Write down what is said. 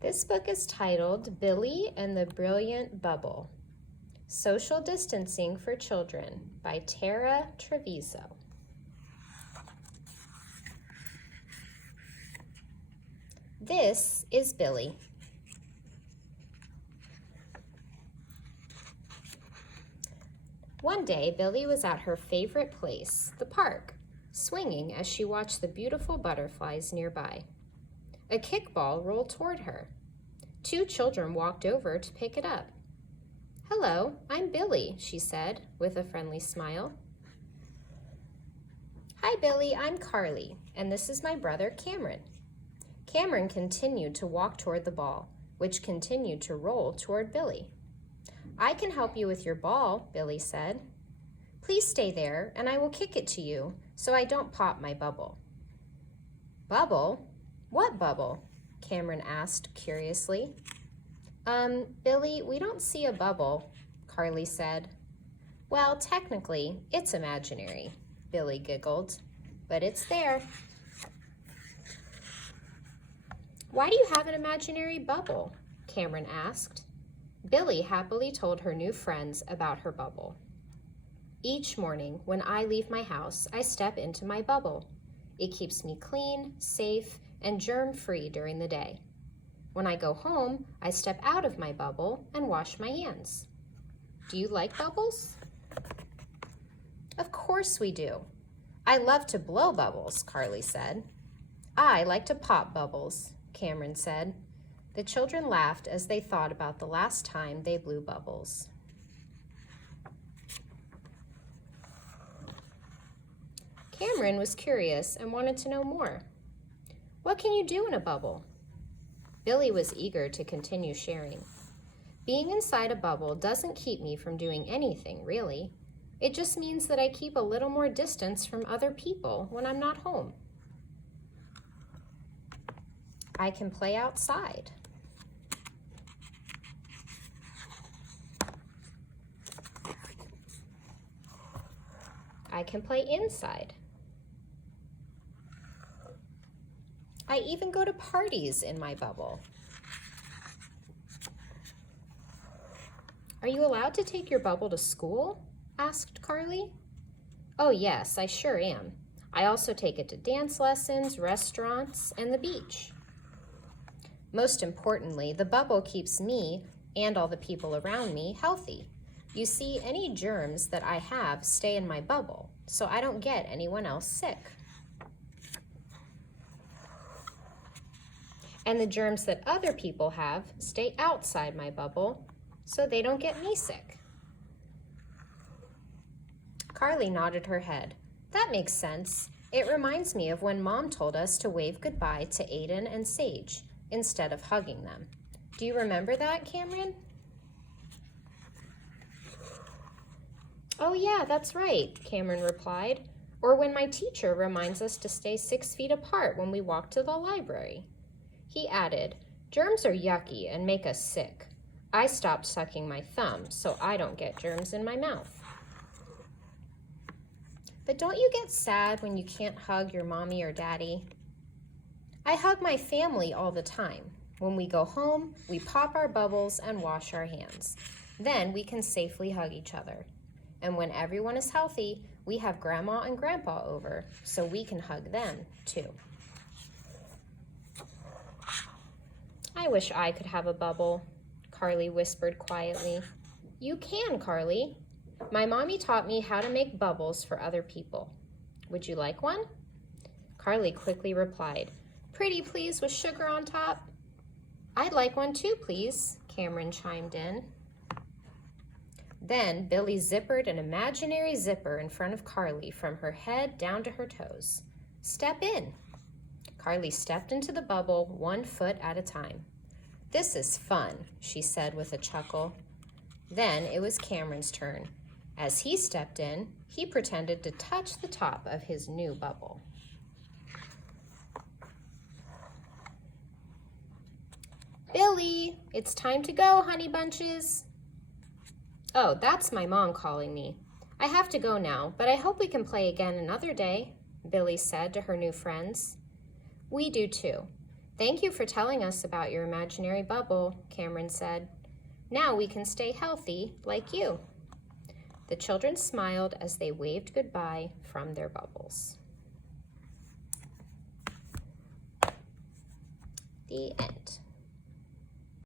This book is titled Billie and the Brilliant Bubble, Social Distancing for Children by Tara Treviso. This is Billie. One day, Billie was at her favorite place, the park, swinging as she watched the beautiful butterflies nearby. A kickball rolled toward her. Two children walked over to pick it up. "Hello, I'm Billie," she said, with a friendly smile. "Hi, Billie, I'm Carly, and this is my brother, Cameron." Cameron continued to walk toward the ball, which continued to roll toward Billie. "I can help you with your ball," Billie said. "Please stay there, and I will kick it to you so I don't pop my bubble." "Bubble? What bubble?" Cameron asked curiously. Billie, we don't see a bubble," Carly said. "Well, technically, it's imaginary," Billie giggled, "but it's there." "Why do you have an imaginary bubble?" Cameron asked. Billie happily told her new friends about her bubble. "Each morning, when I leave my house, I step into my bubble. It keeps me clean, safe, and germ-free during the day. When I go home, I step out of my bubble and wash my hands. Do you like bubbles?" "Of course we do. I love to blow bubbles," Carly said. "I like to pop bubbles," Cameron said. The children laughed as they thought about the last time they blew bubbles. Cameron was curious and wanted to know more. "What can you do in a bubble?" Billie was eager to continue sharing. "Being inside a bubble doesn't keep me from doing anything, really. It just means that I keep a little more distance from other people when I'm not home. I can play outside. I can play inside. I even go to parties in my bubble." "Are you allowed to take your bubble to school?" asked Carly. "Oh yes, I sure am. I also take it to dance lessons, restaurants, and the beach. Most importantly, the bubble keeps me and all the people around me healthy. You see, any germs that I have stay in my bubble, so I don't get anyone else sick. And the germs that other people have stay outside my bubble, so they don't get me sick." Carly nodded her head. "That makes sense. It reminds me of when Mom told us to wave goodbye to Aiden and Sage instead of hugging them. Do you remember that, Cameron?" "Oh yeah, that's right," Cameron replied. "Or when my teacher reminds us to stay 6 feet apart when we walk to the library." He added, "Germs are yucky and make us sick. I stopped sucking my thumb so I don't get germs in my mouth." "But don't you get sad when you can't hug your mommy or daddy?" "I hug my family all the time. When we go home, we pop our bubbles and wash our hands. Then we can safely hug each other. And when everyone is healthy, we have Grandma and Grandpa over so we can hug them too." "I wish I could have a bubble," Carly whispered quietly. "You can, Carly. My mommy taught me how to make bubbles for other people. Would you like one?" Carly quickly replied, "Pretty please with sugar on top." "I'd like one too, please," Cameron chimed in. Then Billie zippered an imaginary zipper in front of Carly from her head down to her toes. "Step in." Carly stepped into the bubble 1 foot at a time. "This is fun," she said with a chuckle. Then it was Cameron's turn. As he stepped in, he pretended to touch the top of his new bubble. "Billie, it's time to go, honey bunches." "Oh, that's my mom calling me. I have to go now, but I hope we can play again another day," Billie said to her new friends. "We do too. Thank you for telling us about your imaginary bubble, Cameron said. Now we can stay healthy like you. The children smiled as they waved goodbye from their bubbles. The end.